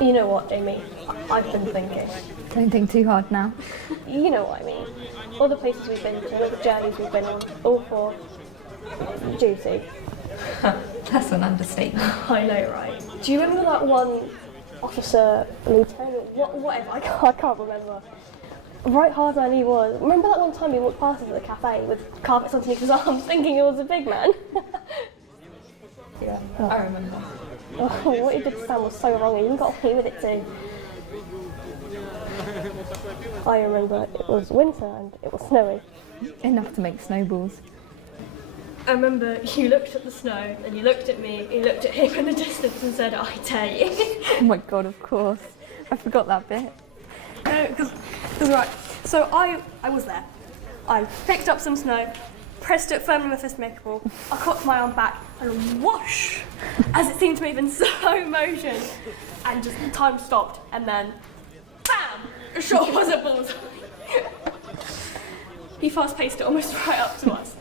You know what, Amy? I've been thinking. Don't think too hard now. You know what I mean. All the places we've been to, all the journeys we've been on, all for duty. That's an understatement. I know, right? Do you remember that one officer, lieutenant, whatever, I can't remember. Right hard man he was. Remember that one time we walked past us at the cafe with carpets underneath his arms thinking he was a big man? Yeah, I remember. Oh, what he did to Sam was so wrong and you got away with it too. I remember it was winter and it was snowy. Enough to make snowballs. I remember you looked at the snow and you looked at me, you looked at him in the distance and said, I dare you. Oh my god, of course. I forgot that bit. No, because right, so I was there. I picked up some snow, pressed it firmly with this makeable, I cocked my arm back and whoosh, as it seemed to move in slow motion, and just time stopped, and then bam, a shot was a bullseye. He fast-paced it almost right up to us.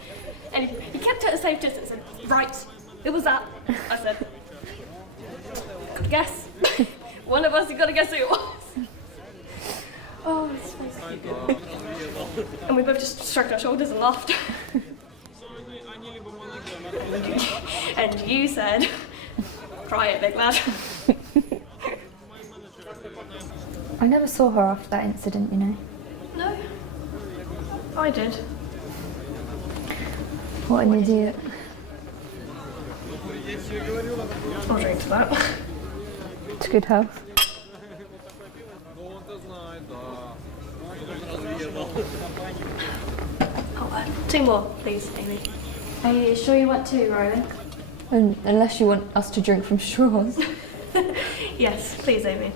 And he kept it at a safe distance and said, right, it was that. I said, gotta guess. One of us, you gotta guess who it was. Oh, it's supposed to be good. And we both just shrugged our shoulders and laughed. And you said, try it, big lad. I never saw her after that incident, you know. No, I did. What an idiot. I'll drink to that. To good health. Oh, 2 more, please, Amy. Are you sure you want to, Rowan? Unless you want us to drink from straws. Yes, please, Amy.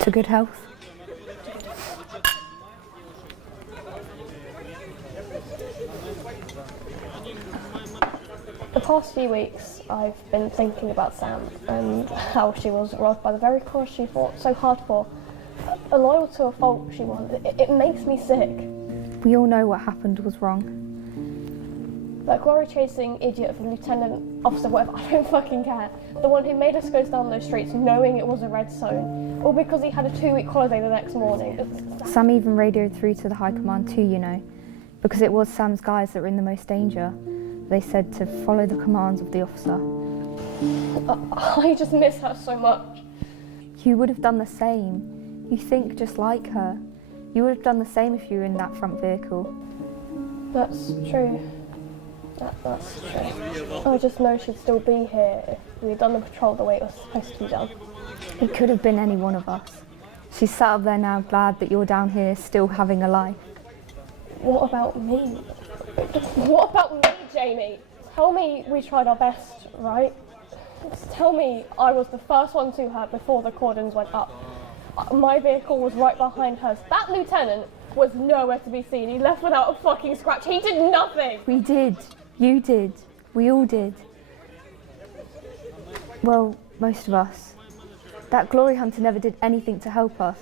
To good health. The past few weeks, I've been thinking about Sam and how she was robbed by the very cause she fought so hard for. Loyal to a fault she was. It makes me sick. We all know what happened was wrong. That glory-chasing idiot of a lieutenant officer, whatever, I don't fucking care. The one who made us go down those streets knowing it was a red zone, all because he had a 2-week holiday the next morning. Sam even radioed through to the high command too, you know, because it was Sam's guys that were in the most danger. They said to follow the commands of the officer. I just miss her so much. You would have done the same. You think just like her. You would have done the same if you were in that front vehicle. That's true. That's true. I just know she'd still be here if we'd done the patrol the way it was supposed to be done. It could have been any one of us. She's sat up there now glad that you're down here still having a life. What about me? What about me, Jamie? Tell me we tried our best, right? Just tell me I was the first one to her before the cordons went up. My vehicle was right behind hers. That lieutenant was nowhere to be seen. He left without a fucking scratch. He did nothing. We did. You did. We all did. Well, most of us. That glory hunter never did anything to help us.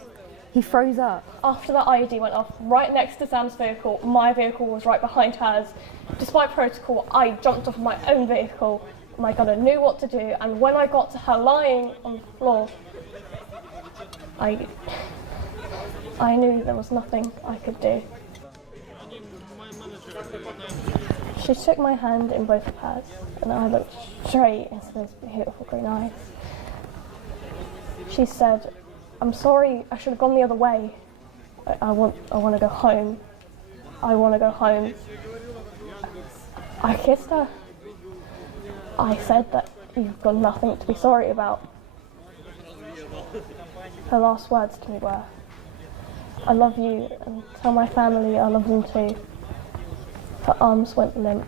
He froze up. After that IED went off, right next to Sam's vehicle, my vehicle was right behind hers. Despite protocol, I jumped off my own vehicle. My gunner knew what to do, and when I got to her lying on the floor, I knew there was nothing I could do. She took my hand in both of hers, and I looked straight into those beautiful green eyes. She said, I'm sorry, I should have gone the other way. I want to go home. I want to go home. I kissed her. I said that you've got nothing to be sorry about. Her last words to me were, I love you, and tell my family I love them too. Her arms went limp,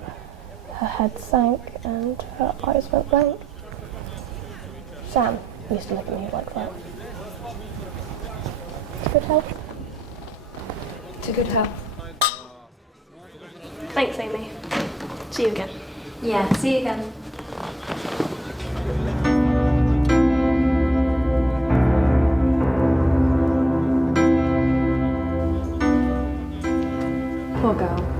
her head sank, and her eyes went blank. Sam used to look at me like that. To good health. To good health. Thanks, Amy. See you again. Yeah, see you again. Poor girl.